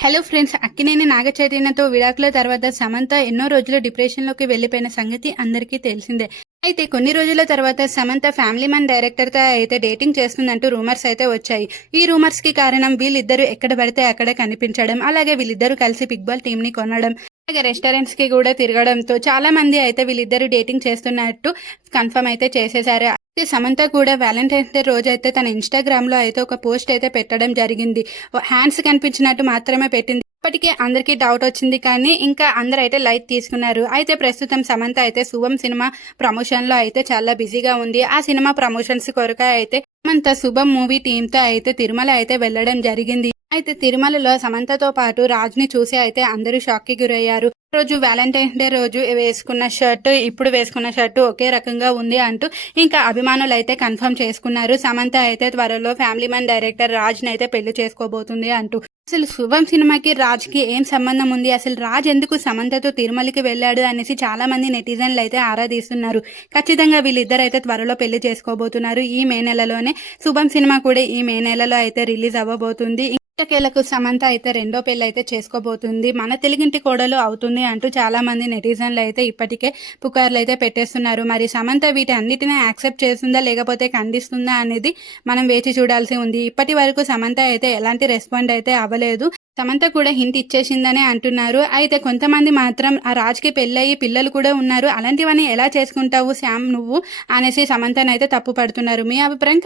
Hello friends, Akkineni నాగచైతన్యతో విడాకుల తర్వాత సమంత ఎన్నో రోజులు డిప్రెషన్‌లోకి వెళ్ళిపోయిన సంగతి అందరికీ తెలిసిందే. అయితే కొన్ని రోజుల తర్వాత సమంత ఫ్యామిలీ మ్యాన్ డైరెక్టర్‌తో అయితే డేటింగ్ చేస్తుందంటూ రూమర్స్ అయితే వచ్చాయి. ఈ రూమర్స్‌కి కారణం వీళ్ళిద్దరూ ఎక్కడ పడితే అక్కడే కనిపించడం, అలాగే వీళ్ళిద్దరూ కలిసి బిగ్ బాల్ టీమ్‌ని కొనడం, అలాగే రెస్టారెంట్స్‌కి కూడా తిరగడంతో చాలా మంది అయితే వీళ్ళిద్దరూ డేటింగ్ చేస్తున్నట్టు కన్ఫర్మ్ అయితే చేసేశారు. అయితే సమంత కూడా వ్యాలంటైన్స్ డే రోజైతే తన ఇన్‌స్టాగ్రామ్‌లో అయితే ఒక పోస్ట్ అయితే పెట్టడం జరిగింది. హ్యాండ్స్ కనిపించినట్టు మాత్రమే పెట్టింది. ఇప్పటికే అందరికీ డౌట్ వచ్చింది, కానీ ఇంకా అందరూ అయితే లైట్ తీసుకున్నారు. అయితే ప్రస్తుతం సమంత అయితే శుభం సినిమా ప్రమోషన్‌లో అయితే చాలా బిజీగా ఉంది. ఆ సినిమా ప్రమోషన్స్ కొరకై అయితే సమంత శుభం మూవీ టీమ్‌తో అయితే తిరుమల అయితే వెళ్ళడం జరిగింది. అయితే తిరుమలలో సమంతతో పాటు రాజ్‌ని చూసి అయితే అందరూ షాక్‌కి గురయ్యారు. రోజు వ్యాలంటైన్స్ డే రోజు వేసుకున్న షర్ట్, ఇప్పుడు వేసుకున్న షర్ట్ ఒకే రకంగా ఉంది అంటూ ఇంకా అభిమానులు అయితే కన్ఫర్మ్ చేసుకున్నారు. సమంత అయితే త్వరలో ఫ్యామిలీ మ్యాన్ డైరెక్టర్ రాజ్‌ని అయితే పెళ్లి చేసుకోబోతుంది అంటూ. అసలు శుభం సినిమాకి రాజ్‌కి ఏం సంబంధం ఉంది? అసలు రాజ్ ఎందుకు సమంతతో తిరుమలకి వెళ్ళాడు అనేసి చాలా మంది నెటిజన్లు అయితే ఆరా తీస్తున్నారు. ఖచ్చితంగా వీళ్ళిద్దరు అయితే త్వరలో పెళ్లి చేసుకోబోతున్నారు. ఈ మే నెలలోనే శుభం సినిమా కూడా ఈ మే నెలలో అయితే రిలీజ్ అవ్వబోతుంది. ఎట్టకేలకు సమంత అయితే రెండో పెళ్లి అయితే చేసుకోబోతుంది. మన తెలుగింటి కోడలు అవుతుంది అంటూ చాలా మంది నెటిజన్లు అయితే ఇప్పటికే పుకార్లు అయితే పెట్టేస్తున్నారు. మరి సమంత వీటి అన్నిటినీ యాక్సెప్ట్ చేస్తుందా లేకపోతే ఖండిస్తుందా అనేది మనం వేచి చూడాల్సి ఉంది. ఇప్పటి వరకు సమంత అయితే ఎలాంటి రెస్పాండ్ అయితే అవ్వలేదు. సమంత కూడా హింట్ ఇచ్చేసిందనే అంటున్నారు. అయితే కొంతమంది మాత్రం ఆ రాజ్కి పెళ్ళయి పిల్లలు కూడా ఉన్నారు, అలాంటివన్నీ ఎలా చేసుకుంటావు శామ్ నువ్వు అనేసి సమంతనైతే తప్పు పడుతున్నారు. మీ అభిప్రాయం